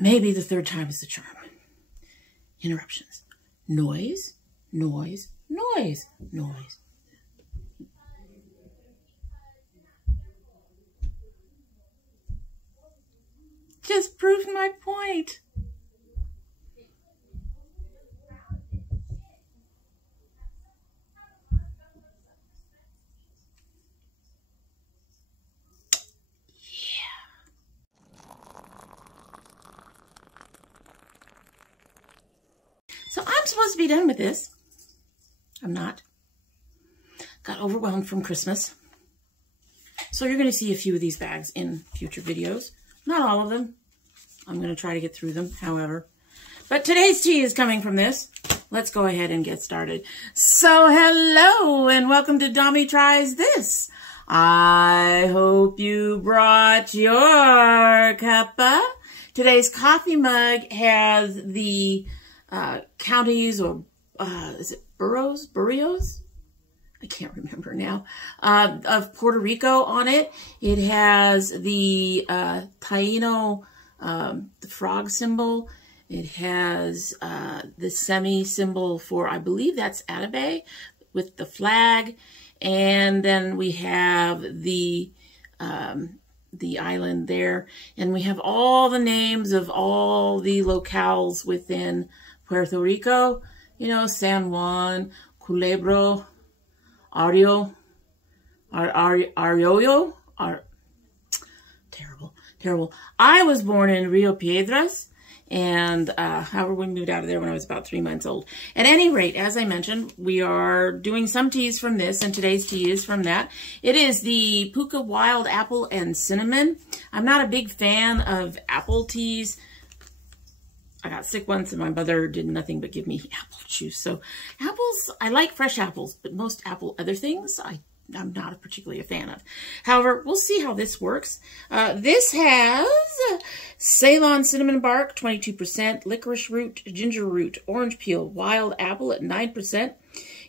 Maybe the third time is the charm. Interruptions. Noise, noise, noise, noise. Just proved my point. So I'm supposed to be done with this. I'm not. Got overwhelmed from Christmas. So you're going to see a few of these bags in future videos. Not all of them. I'm going to try to get through them, however. But today's tea is coming from this. Let's go ahead and get started. So hello and welcome to domytriesthis. I hope you brought your cuppa. Today's coffee mug has the counties or is it burrios? I can't remember now, of Puerto Rico on it. It has the Taino, the frog symbol. It has the semi symbol for, I believe that's Atabay with the flag. And then we have the island there. And we have all the names of all the locales within Puerto Rico. You know, San Juan, Culebro, Arroyo, terrible. I was born in Rio Piedras, and however, we moved out of there when I was about 3 months old. At any rate, as I mentioned, we are doing some teas from this, and today's tea is from that. It is the Puka Wild Apple and Cinnamon. I'm not a big fan of apple teas. I got sick once and my mother did nothing but give me apple juice. So apples, I like fresh apples, but most other things I'm not particularly a fan of. However, we'll see how this works. This has Ceylon cinnamon bark, 22%, licorice root, ginger root, orange peel, wild apple at 9%,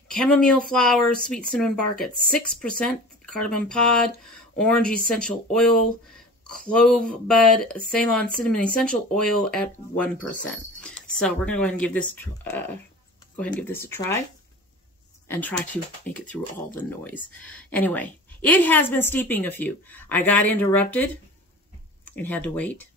chamomile flowers, sweet cinnamon bark at 6%, cardamom pod, orange essential oil, clove bud, Ceylon cinnamon essential oil at 1%. So we're gonna go ahead and give this a try and try to make it through all the noise. Anyway, it has been steeping a few. I got interrupted and had to wait,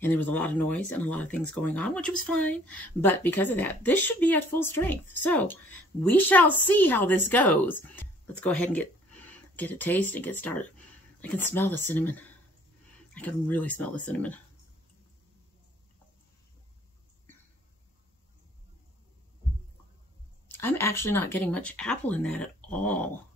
and there was a lot of noise and a lot of things going on, which was fine. But because of that, this should be at full strength. So we shall see how this goes. Let's go ahead and get a taste and get started. I can smell the cinnamon. I can really smell the cinnamon. I'm actually not getting much apple in that at all.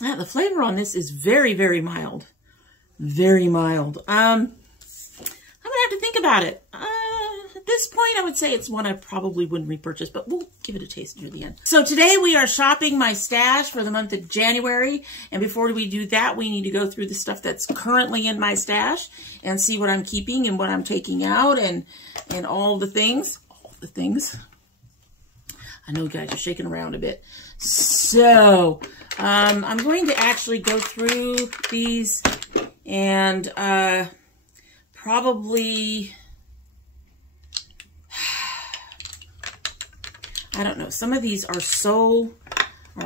The flavor on this is very, very mild. Very mild. I'm gonna have to think about it. At this point, I would say it's one I probably wouldn't repurchase, but we'll give it a taste near the end. So today we are shopping my stash for the month of January. And before we do that, we need to go through the stuff that's currently in my stash and see what I'm keeping and what I'm taking out and all the things. All the things. I know you guys are shaking around a bit. So I'm going to actually go through these and probably... I don't know. Some of these are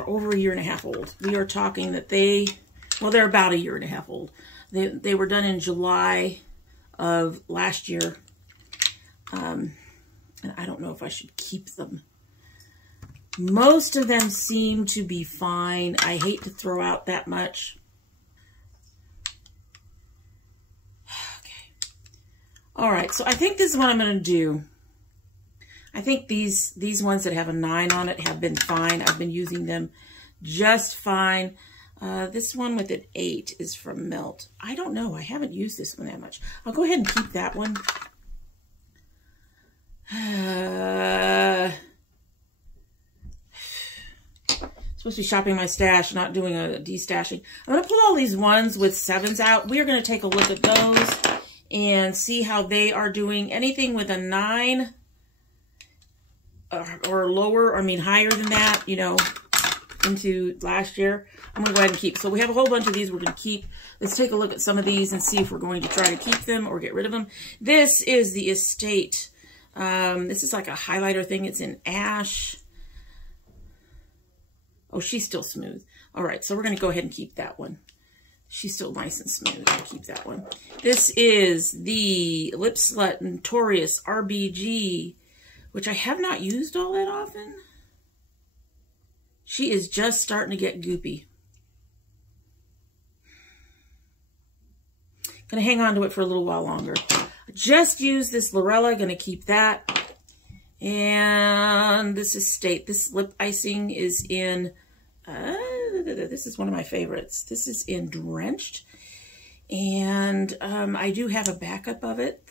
over a year and a half old. We are talking that they're about a year and a half old. They were done in July of last year. And I don't know if I should keep them. Most of them seem to be fine. I hate to throw out that much. Okay. All right. So I think this is what I'm going to do. I think these ones that have a 9 on it have been fine. I've been using them just fine. This one with an 8 is from Melt. I don't know. I haven't used this one that much. I'll go ahead and keep that one. Supposed to be shopping my stash, not doing a destashing. I'm going to pull all these ones with 7s out. We are going to take a look at those and see how they are doing. Anything with a 9... or lower, I mean higher than that, you know, into last year. I'm going to go ahead and keep. So we have a whole bunch of these we're going to keep. Let's take a look at some of these and see if we're going to try to keep them or get rid of them. This is the Estate. This is like a highlighter thing. It's in ash. Oh, she's still smooth. All right, so we're going to go ahead and keep that one. She's still nice and smooth. I'll keep that one. This is the Lip Slut Notorious RBG, which I have not used all that often. She is just starting to get goopy. Gonna hang on to it for a little while longer. Just use this Lorella, gonna keep that. And this Estate, this lip icing is in, this is one of my favorites. This is in Drenched. And I do have a backup of it.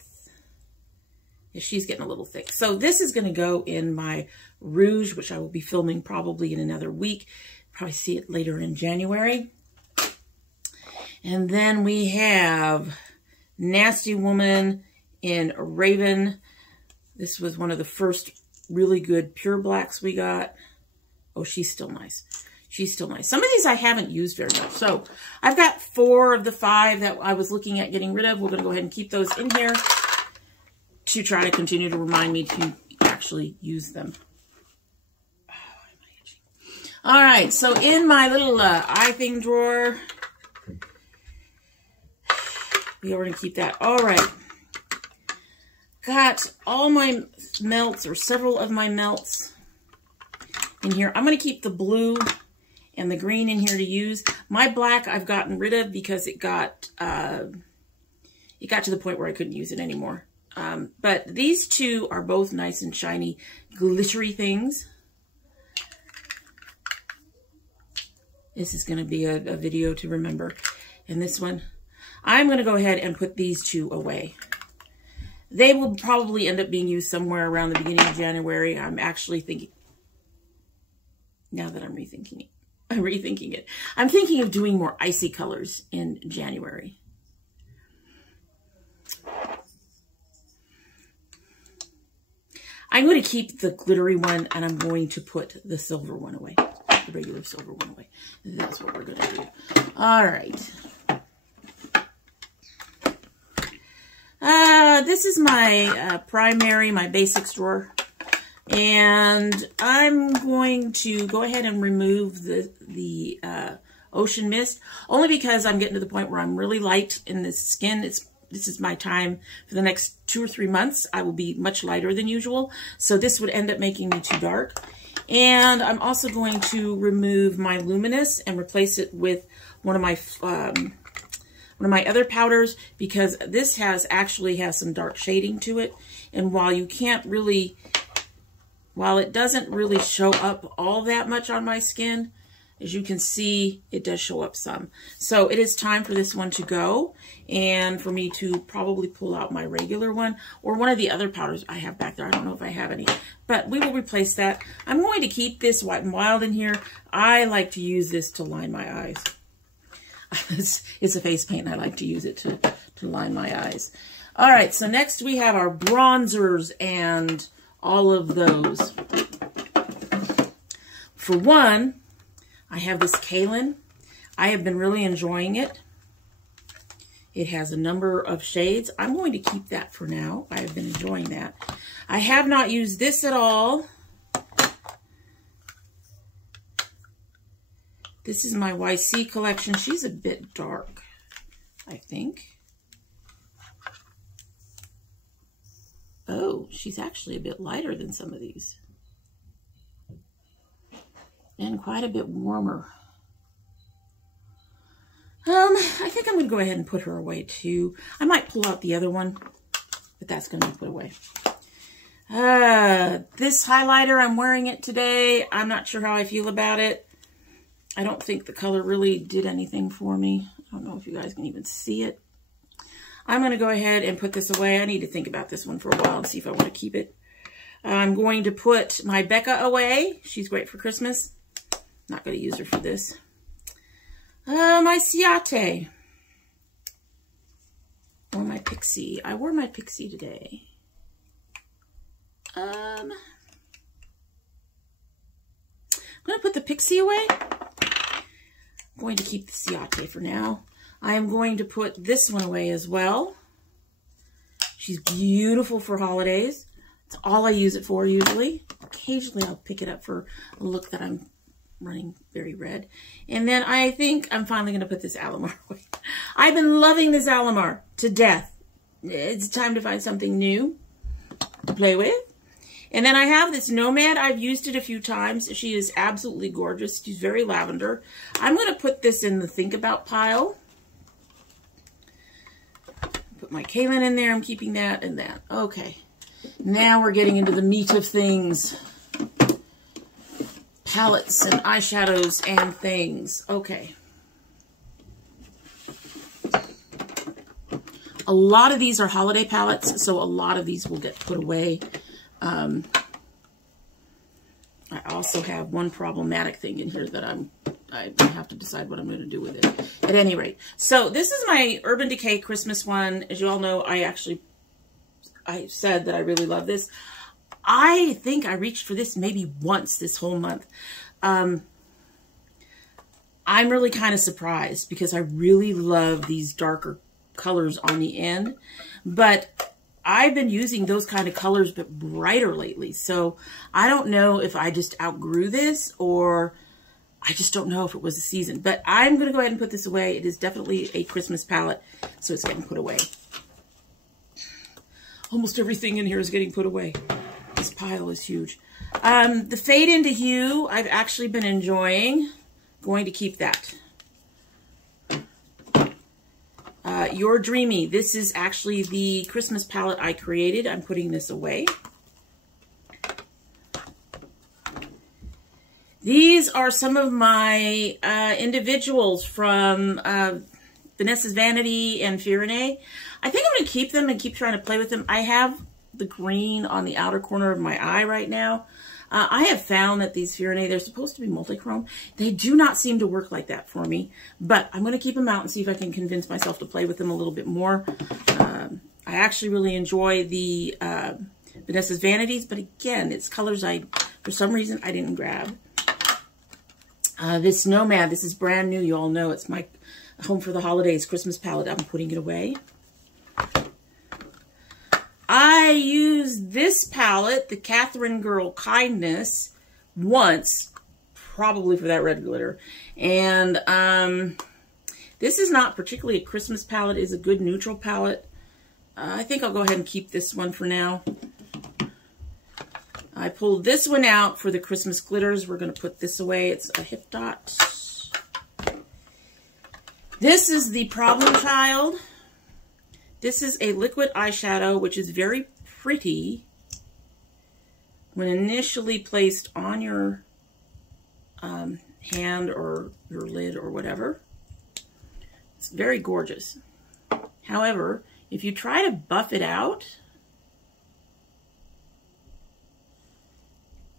Yeah, she's getting a little thick. So this is gonna go in my Rouge, which I will be filming probably in another week. Probably see it later in January. And then we have Nasty Woman in Raven. This was one of the first really good pure blacks we got. Oh, she's still nice. She's still nice. Some of these I haven't used very much. So I've got 4 of the 5 that I was looking at getting rid of. We're going to go ahead and keep those in here to try to continue to remind me to actually use them. Oh, am I itching? All right. So in my little eye thing drawer, we're going to keep that. All right. Got all my melts, or several of my melts in here. I'm going to keep the blue and the green in here to use. My black I've gotten rid of because it got to the point where I couldn't use it anymore. But these two are both nice and shiny, glittery things. This is going to be a video to remember. And this one, I'm going to go ahead and put these 2 away. They will probably end up being used somewhere around the beginning of January. I'm actually thinking, now that I'm rethinking it. I'm thinking of doing more icy colors in January. I'm going to keep the glittery one, and I'm going to put the silver one away, the regular silver one away. That's what we're going to do. All right. This is my primary, my basics drawer. And I'm going to go ahead and remove the Ocean Mist, only because I'm getting to the point where I'm really light in the skin. This is my time for the next 2 or 3 months. I will be much lighter than usual, so this would end up making me too dark. And I'm also going to remove my Luminous and replace it with one of my other powders, because this actually has some dark shading to it. And while it doesn't really show up all that much on my skin, as you can see, it does show up some. So it is time for this one to go, and for me to probably pull out my regular one, or one of the other powders I have back there. I don't know if I have any, but we will replace that. I'm going to keep this Wet n Wild in here. I like to use this to line my eyes. It's a face paint, and I like to use it to line my eyes. All right, so next we have our bronzers and all of those. For one, I have this Cailyn. I have been really enjoying it. It has a number of shades. I'm going to keep that for now. I have been enjoying that. I have not used this at all. This is my YC collection. She's a bit dark, I think. Oh, she's actually a bit lighter than some of these. And quite a bit warmer. I think I'm going to go ahead and put her away too. I might pull out the other one, but that's going to be put away. This highlighter, I'm wearing it today. I'm not sure how I feel about it. I don't think the color really did anything for me. I don't know if you guys can even see it. I'm going to go ahead and put this away. I need to think about this one for a while and see if I want to keep it. I'm going to put my Becca away. She's great for Christmas. Not going to use her for this. My Ciate. Or my Pixi. I wore my Pixi today. going to put the Pixi away. I'm going to keep the Ciate for now. I am going to put this one away as well. She's beautiful for holidays. That's all I use it for usually. Occasionally I'll pick it up for a look that I'm running very red. And then I think I'm finally going to put this Alamar away. I've been loving this Alamar to death. It's time to find something new to play with. And then I have this Nomad. I've used it a few times. She is absolutely gorgeous. She's very lavender. I'm going to put this in the Think About pile. Put my Cailyn in there. I'm keeping that and that. Okay. Now we're getting into the meat of things. Palettes and eyeshadows and things. Okay. A lot of these are holiday palettes, so a lot of these will get put away. I also have one problematic thing in here that I have to decide what I'm going to do with it. At any rate, so this is my Urban Decay Christmas one. As you all know, I said that I really love this. I think I reached for this maybe once this whole month. I'm really kind of surprised because I really love these darker colors on the end, but I've been using those kind of colors but brighter lately. So I don't know if I just outgrew this or I just don't know if it was a season, but I'm going to go ahead and put this away. It is definitely a Christmas palette, so it's getting put away. Almost everything in here is getting put away. This pile is huge. The Fade into Hue, I've actually been enjoying. Going to keep that. You're Dreamy. This is actually the Christmas palette I created. I'm putting this away. These are some of my individuals from Vanessa's Vanity and Firenze. I think I'm going to keep them and keep trying to play with them. I have the green on the outer corner of my eye right now. I have found that these Firenze, they're supposed to be multi-chrome. They do not seem to work like that for me, but I'm going to keep them out and see if I can convince myself to play with them a little bit more. I actually really enjoy the Vanessa's Vanities, but again, it's colors for some reason, I didn't grab. This Nomad, this is brand new. You all know it's my Home for the Holidays Christmas palette. I'm putting it away. I used this palette, the Catherine Girl Kindness, once, probably for that red glitter. And this is not particularly a Christmas palette. It's a good neutral palette. I think I'll go ahead and keep this one for now. I pulled this one out for the Christmas glitters. We're going to put this away. It's a Hip Dot. This is the Problem Child. This is a liquid eyeshadow, which is very pretty when initially placed on your hand or your lid or whatever. It's very gorgeous. However, if you try to buff it out,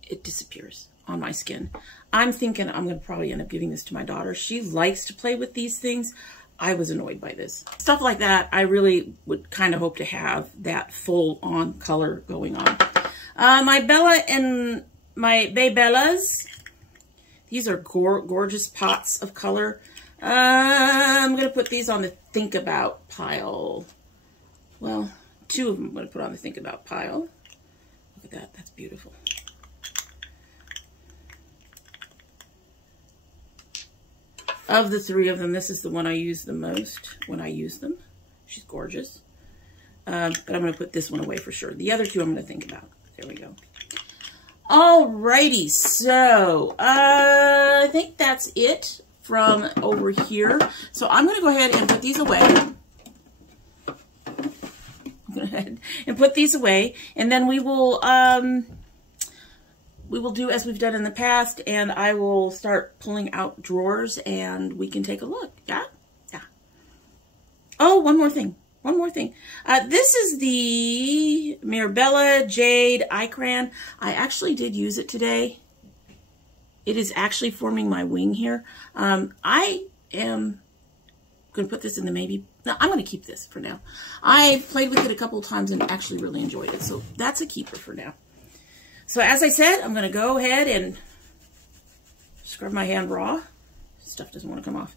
it disappears on my skin. I'm thinking I'm going to probably end up giving this to my daughter. She likes to play with these things. I was annoyed by this. Stuff like that, I really would kind of hope to have that full-on color going on. My Bella and my Bay Bellas, these are gorgeous pots of color. I'm going to put these on the Think About pile. Well, two of them I'm going to put on the Think About pile. Look at that. That's beautiful. Of the three of them, this is the one I use the most when I use them. She's gorgeous. But I'm going to put this one away for sure. The other two I'm going to Think About. There we go. Alrighty, so I think that's it from over here. So I'm going to go ahead and put these away. Go ahead and put these away, and then we will do as we've done in the past, and I will start pulling out drawers and we can take a look. Yeah? Yeah. Oh, one more thing. This is the Mirabella Jade Eye Crayon. I actually did use it today. It is actually forming my wing here. I am going to put this in the maybe. No, I'm going to keep this for now. I played with it a couple of times and actually really enjoyed it. So that's a keeper for now. So as I said, I'm going to go ahead and scrub my hand raw. Stuff doesn't want to come off.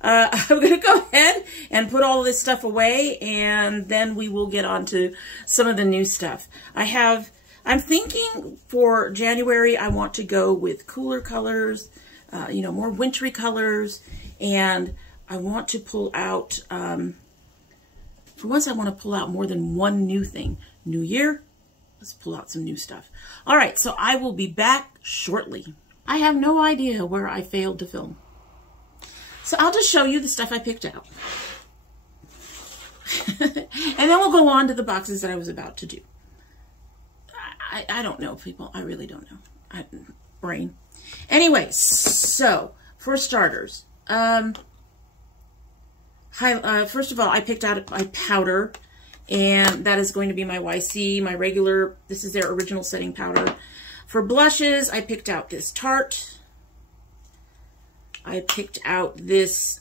I'm going to go ahead and put all of this stuff away, and then we will get on to some of the new stuff. I'm thinking for January, I want to go with cooler colors, you know, more wintry colors, and I want to pull out, for once I want to pull out more than one new thing. New year, let's pull out some new stuff. All right, so I will be back shortly. I have no idea where I failed to film. So I'll just show you the stuff I picked out. And then we'll go on to the boxes that I was about to do. I don't know, people. I really don't know. Brain. Anyway, so for starters, first of all, I picked out my powder, and that is going to be my YC, my regular, this is their original setting powder. For blushes, I picked out this Tarte. I picked out this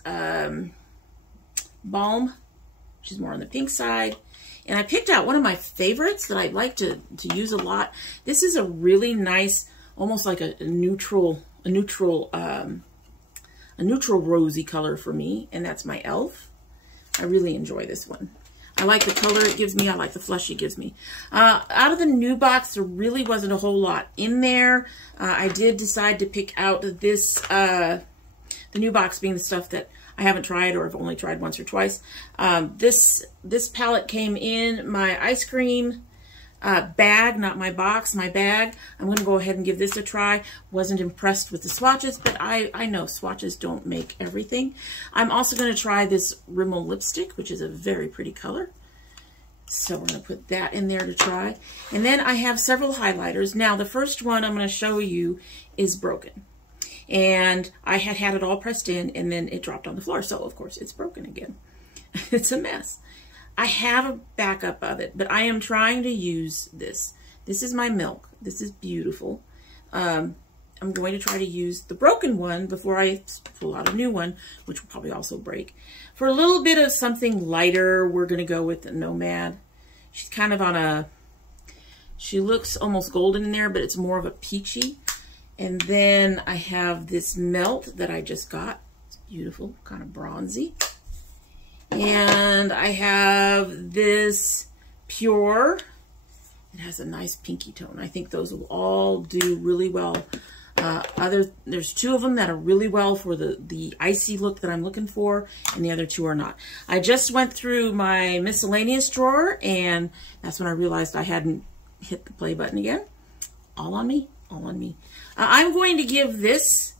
Balm, which is more on the pink side. And I picked out one of my favorites that I like to use a lot. This is a really nice, almost like a neutral rosy color for me, and that's my e.l.f. I really enjoy this one. I like the color it gives me. I like the flush it gives me. Out of the new box, there really wasn't a whole lot in there. I did decide to pick out this, the new box being the stuff that I haven't tried or have only tried once or twice. This palette came in my ice cream bag, not my box, my bag. I'm going to go ahead and give this a try. Wasn't impressed with the swatches, but I know swatches don't make everything. I'm also going to try this Rimmel lipstick, which is a very pretty color. So we're going to put that in there to try. And then I have several highlighters. Now, the first one I'm going to show you is broken. And I had it all pressed in, and then it dropped on the floor. So, of course, it's broken again. It's a mess. I have a backup of it, but I am trying to use this. This is my Milk. This is beautiful. I'm going to try to use the broken one before I pull out a new one, which will probably also break. For a little bit of something lighter, we're going to go with the Nomad. She's kind of on a, she looks almost golden in there, but it's more of a peachy. And then I have this Melt that I just got. It's beautiful, kind of bronzy. And I have this Pure. It has a nice pinky tone. I think those will all do really well. There's two of them that are really well for the icy look that I'm looking for, and the other two are not. I just went through my miscellaneous drawer, and that's when I realized I hadn't hit the play button again. All on me, all on me. I'm going to give this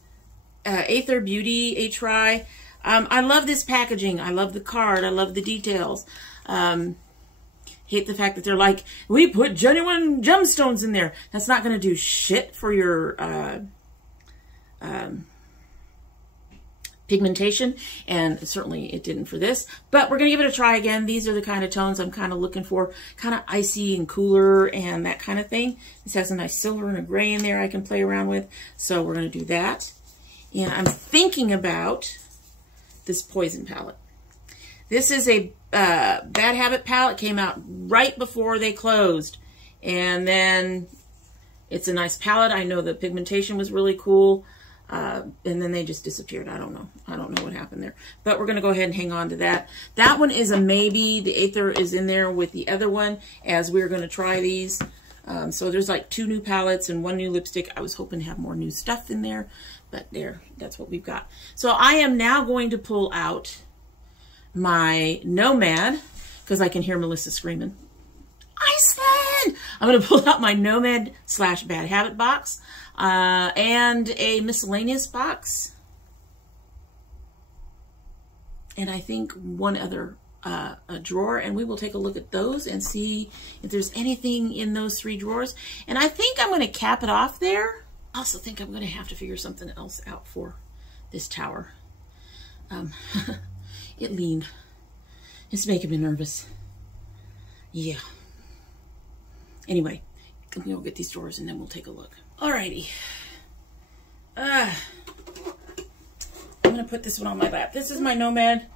Aether Beauty a try. I love this packaging. I love the card. I love the details. Hate the fact that they're like, we put genuine gemstones in there. That's not going to do shit for your pigmentation, and certainly it didn't for this. But we're going to give it a try again. These are the kind of tones I'm kind of looking for, kind of icy and cooler and that kind of thing. This has a nice silver and a gray in there I can play around with, so we're going to do that. And I'm thinking about this Poison palette. This is a Bad Habit palette. Came out right before they closed, and then it's a nice palette. I know the pigmentation was really cool, and then they just disappeared. I don't know what happened there, but we're going to go ahead and hang on to that. That one is a maybe. The Aether is in there with the other one, as we're going to try these. So there's like 2 new palettes and 1 new lipstick. I was hoping to have more new stuff in there, but there, that's what we've got. So I am now going to pull out my Nomad, because I can hear Melissa screaming, Iceland! I'm going to pull out my Nomad / Bad Habit box, and a miscellaneous box, and I think one other a drawer, and we will take a look at those and see if there's anything in those 3 drawers. And I think I'm going to cap it off there. I also think I'm going to have to figure something else out for this tower. It leaned. It's making me nervous. Yeah. Anyway, we'll get these drawers and then we'll take a look. Alrighty. I'm going to put this one on my lap. This is my Nomad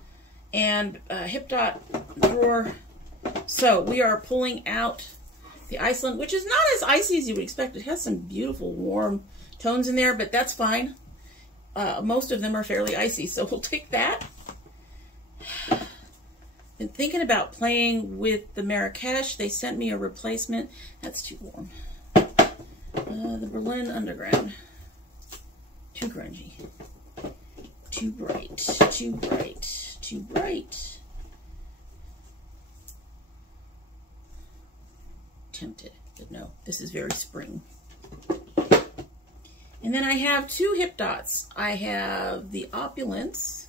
and Hip Dot drawer. So we are pulling out the Iceland, which is not as icy as you would expect. It has some beautiful warm tones in there, but that's fine. most of them are fairly icy, so we'll take that. Been thinking about playing with the Marrakesh. They sent me a replacement. That's too warm. The Berlin Underground. Too grungy. Too bright. Too bright. Too bright. Tempted, but no. This is very spring. And then I have two hip dots. I have the Opulence.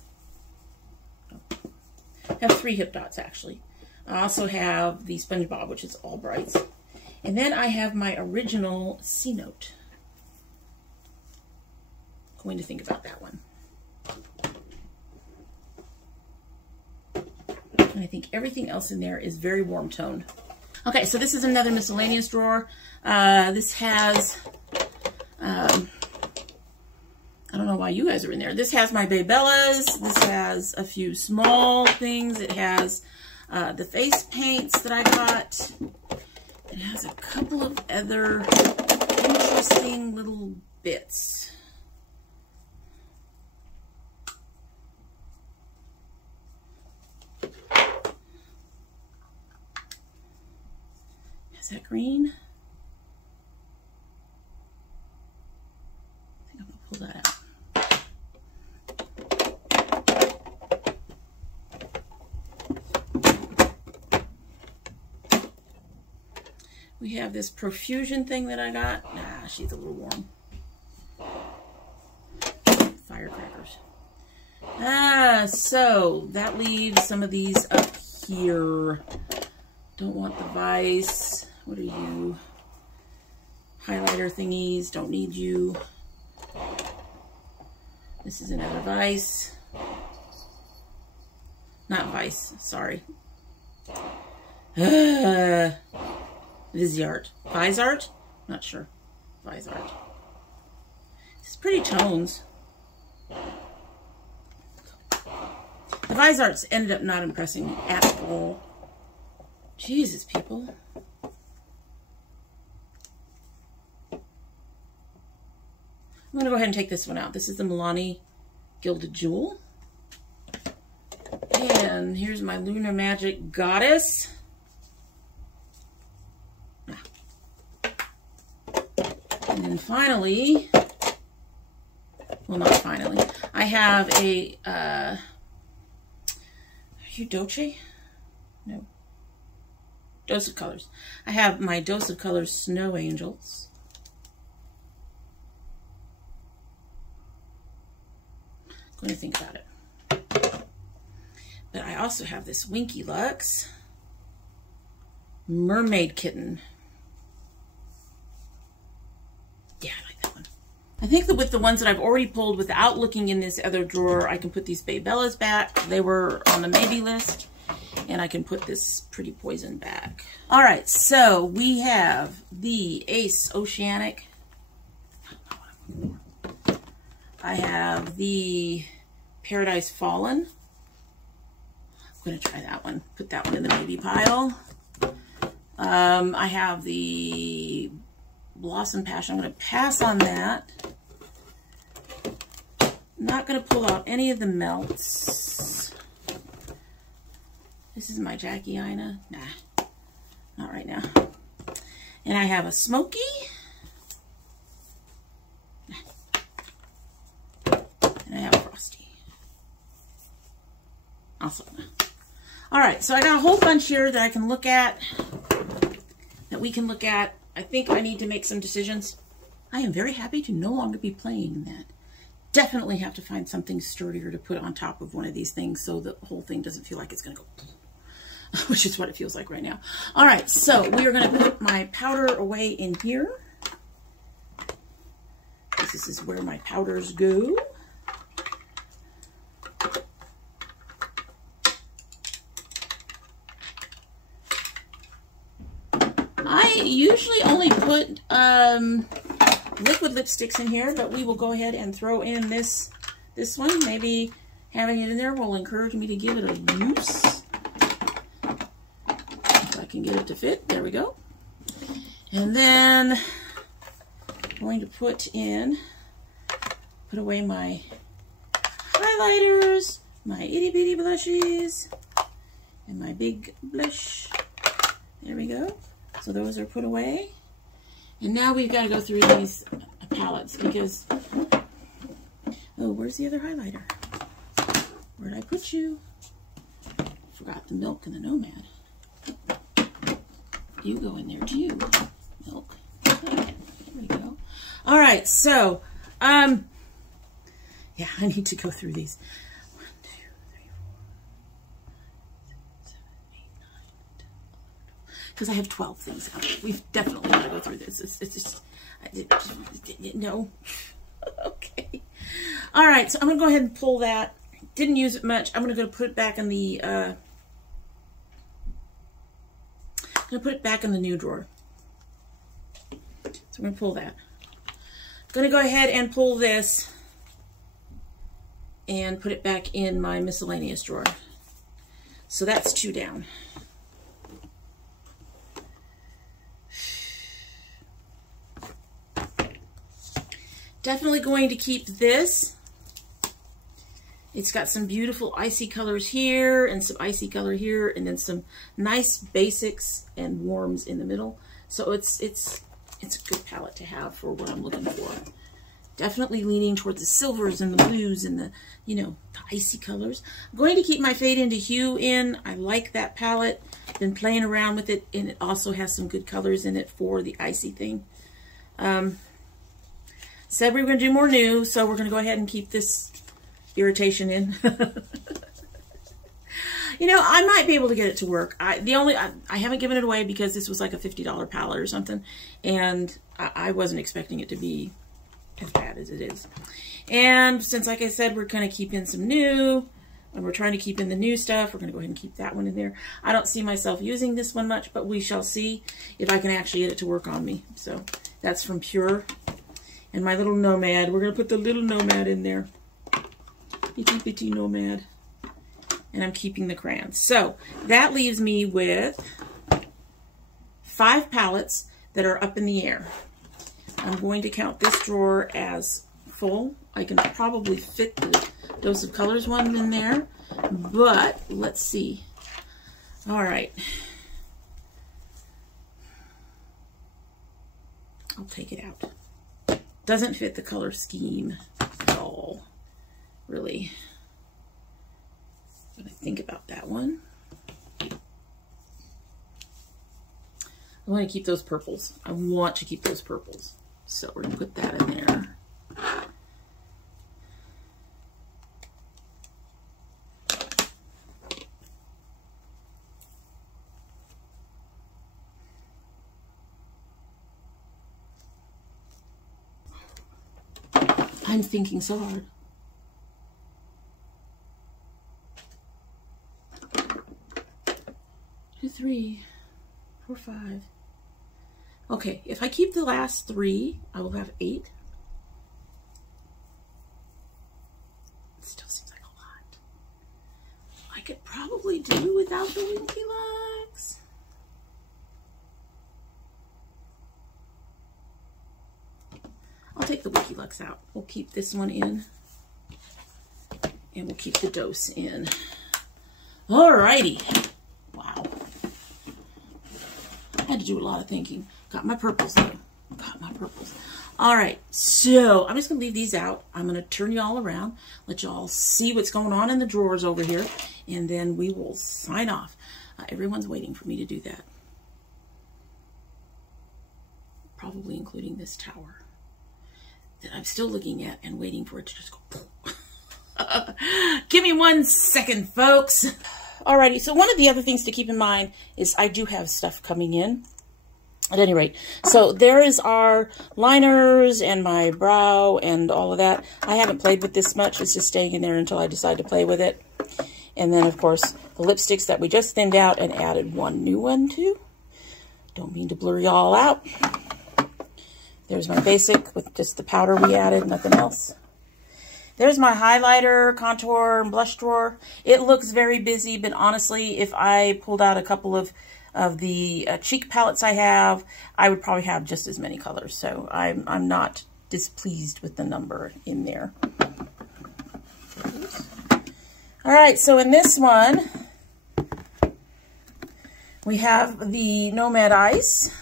I have three hip dots, actually. I also have the SpongeBob, which is all brights. And then I have my original C Note. Going to think about that one. And I think everything else in there is very warm toned. Okay, so this is another miscellaneous drawer. This has... I don't know why you guys are in there. This has my Baybellas. This has a few small things. It has the face paints that I got. It has a couple of other interesting little bits. Is that green? I think I'm gonna pull that out. We have this Profusion thing that I got. Nah, she's a little warm. Firecrackers. So that leaves some of these up here. Don't want the vise. What are you? Highlighter thingies. Don't need you. This is another vise. Not vise, sorry. Viseart. Viseart? Not sure. Viseart. It's pretty tones. The Visearts ended up not impressing me at all. Jesus, people. I'm going to go ahead and take this one out. This is the Milani Gilded Jewel. And here's my Lunar Magic Goddess. And then finally, well, not finally, I have a, are you Dolce? No. Dose of Colors. I have my Dose of Colors Snow Angels. I'm going to think about it. But I also have this Winky Lux Mermaid Kitten. Yeah, I like that one. I think that with the ones that I've already pulled without looking in this other drawer, I can put these Baybellas back. They were on the maybe list. And I can put this Pretty Poison back. All right, so we have the Ace Oceanic. I have the Paradise Fallen. I'm going to try that one. Put that one in the maybe pile. I have the Blossom Passion. I'm going to pass on that. Not going to pull out any of the melts. This is my Jackie Ina. Nah, not right now. And I have a Smoky. Nah. And I have a Frosty. Also, nah. All right, so I got a whole bunch here that I can look at, that we can look at. I think I need to make some decisions. I am very happy to no longer be playing that. Definitely have to find something sturdier to put on top of one of these things so the whole thing doesn't feel like it's going to go, which is what it feels like right now. All right, so we are going to put my powder away in here. This is where my powders go. I usually only put liquid lipsticks in here, but we will go ahead and throw in this one. Maybe having it in there will encourage me to give it a use. If I can get it to fit. There we go. And then I'm going to put away my highlighters, my itty bitty blushes, and my big blush. There we go. So those are put away. And now we've got to go through these palettes because, oh, where's the other highlighter? Where'd I put you? Forgot the milk and the Nomad. You go in there too, milk. There we go. All right, so, yeah, I need to go through these. 1, 2, 3, 4, 5, 6, 7, 8, 9, 10, 11, 12. Because I have 12 things out there. We've definitely got to go through this. It's just, no. Okay. All right, so I'm going to go ahead and pull that. Didn't use it much. I'm going to put it back in the, I'm going to put it back in the new drawer. So I'm going to pull that. I'm going to go ahead and pull this and put it back in my miscellaneous drawer. So that's 2 down. Definitely going to keep this. It's got some beautiful icy colors here and some icy color here and then some nice basics and warms in the middle. So it's a good palette to have for what I'm looking for. Definitely leaning towards the silvers and the blues and the, you know, the icy colors. I'm going to keep my Fade into Hue in. I like that palette. Been playing around with it, and it also has some good colors in it for the icy thing. Said we were going to do more new, so we're going to go ahead and keep this irritation in. You know, I might be able to get it to work. I haven't given it away because this was like a $50 palette or something, and I wasn't expecting it to be as bad as it is. And since, like I said, we're going to keep in some new, and we're trying to keep in the new stuff, we're going to go ahead and keep that one in there. I don't see myself using this one much, but we shall see if I can actually get it to work on me. So that's from Pure. And my little Nomad, we're going to put the little Nomad in there. Itty bitty Nomad. And I'm keeping the crayons. So that leaves me with 5 palettes that are up in the air. I'm going to count this drawer as full. I can probably fit the Dose of Colors one in there, but let's see. All right. I'll take it out. Doesn't fit the color scheme at all, really. When I think about that one, I want to keep those purples. I want to keep those purples. So we're going to put that in there. I'm thinking so hard. 2, 3, 4, 5. Okay, if I keep the last 3, I will have 8. It still seems like a lot. I could probably do without the Winky Lux. I'll take the Winky Lux out. We'll keep this one in. And we'll keep the Dose in. Alrighty. Wow. I had to do a lot of thinking. Got my purples though. Got my purples. Alright, so I'm just going to leave these out. I'm going to turn you all around. Let you all see what's going on in the drawers over here. And then we will sign off. Everyone's waiting for me to do that. Probably including this tower that I'm still looking at and waiting for it to just go boom. Give me 1 second, folks. Alrighty, so one of the other things to keep in mind is I do have stuff coming in. At any rate, so there is our liners and my brow and all of that. I haven't played with this much. It's just staying in there until I decide to play with it. And then, of course, the lipsticks that we just thinned out and added 1 new one to. Don't mean to blur y'all out. There's my basic with just the powder we added, nothing else. There's my highlighter, contour, and blush drawer. It looks very busy, but honestly, if I pulled out a couple of the cheek palettes I have, I would probably have just as many colors. So I'm not displeased with the number in there. Oops. All right, so in this one, we have the Nomad Ice,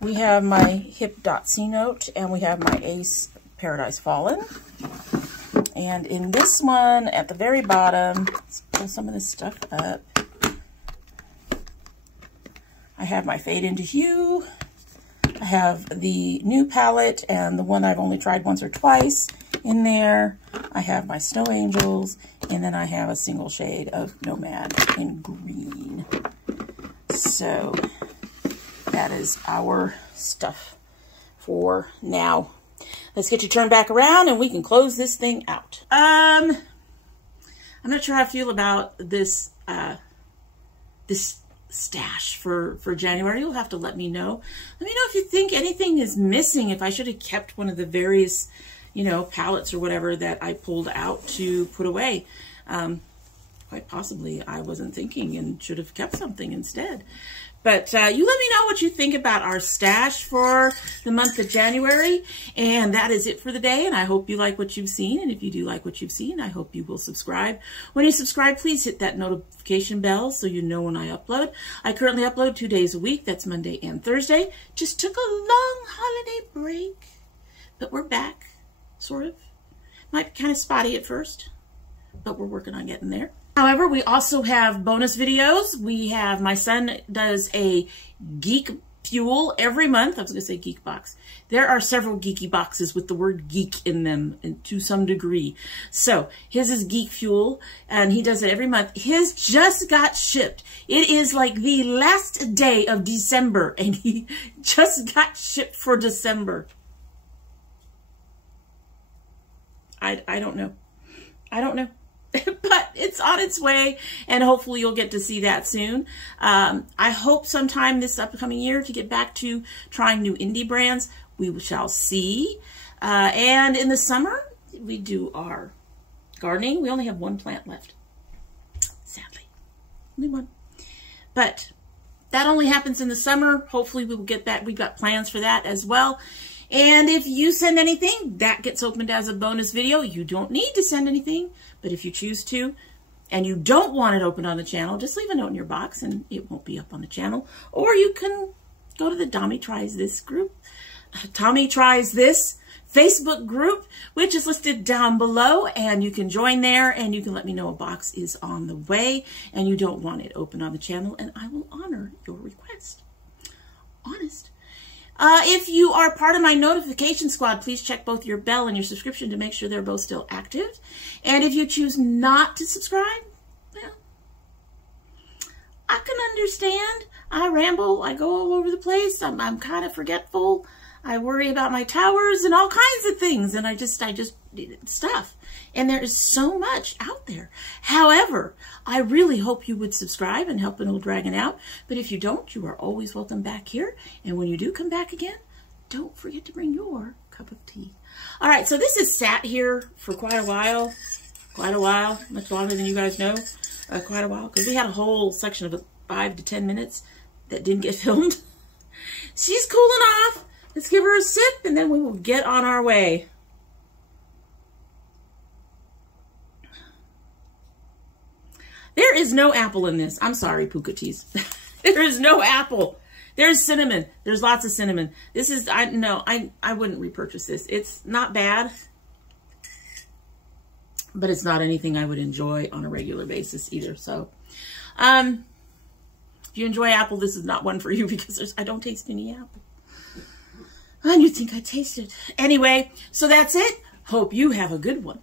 we have my Hip Dot C Note, and we have my Ace Paradise Fallen. And in this one, at the very bottom, let's pull some of this stuff up. I have my Fade into Hue. I have the new palette and the one I've only tried once or twice in there. I have my Snow Angels, and then I have a single shade of Nomad in green. So that is our stuff for now. Let's get you turned back around and we can close this thing out. I'm not sure how I feel about this this stash for January. You'll have to let me know. Let me know if you think anything is missing, if I should have kept one of the various, you know, palettes or whatever that I pulled out to put away. Quite possibly I wasn't thinking and should have kept something instead. But you let me know what you think about our stash for the month of January. And that is it for the day. And I hope you like what you've seen. And if you do like what you've seen, I hope you will subscribe. When you subscribe, please hit that notification bell so you know when I upload. I currently upload 2 days a week. That's Monday and Thursday. Just took a long holiday break. But we're back, sort of. Might be kind of spotty at first, but we're working on getting there. However, we also have bonus videos. We have, my son does a geek fuel every month. I was going to say geek box. There are several geeky boxes with the word geek in them to some degree. So his is geek fuel and he does it every month. His just got shipped. It is like the last day of December and he just got shipped for December. I don't know. I don't know. But it's on its way, and hopefully you'll get to see that soon. I hope sometime this upcoming year to get back to trying new indie brands. We shall see. And in the summer, we do our gardening. We only have one plant left, sadly. Only one. But that only happens in the summer. Hopefully we will get that. We've got plans for that as well. And if you send anything, that gets opened as a bonus video. You don't need to send anything, but if you choose to, and you don't want it opened on the channel, just leave a note in your box and it won't be up on the channel. Or you can go to the Tommy Tries This group, Tommy Tries This Facebook group, which is listed down below, and you can join there and you can let me know a box is on the way and you don't want it open on the channel, and I will honor your request. Honest. If you are part of my notification squad, please check both your bell and your subscription to make sure they're both still active. And if you choose not to subscribe, well, I can understand. I ramble. I go all over the place. I'm kind of forgetful. I worry about my towers and all kinds of things. And I just stuff. And there is so much out there. However, I really hope you would subscribe and help an old dragon out. But if you don't, you are always welcome back here. And when you do come back again, don't forget to bring your cup of tea. All right, so this has sat here for quite a while. Much longer than you guys know. Quite a while. Because we had a whole section of 5 to 10 minutes that didn't get filmed. She's cooling off. Let's give her a sip and then we will get on our way. There is no apple in this. I'm sorry, Puka teas. There is no apple. There's cinnamon. There's lots of cinnamon. This is, I wouldn't repurchase this. It's not bad, but it's not anything I would enjoy on a regular basis either. So, if you enjoy apple, this is not one for you because I don't taste any apple. And you'd think I tasted. Anyway, so that's it. Hope you have a good one.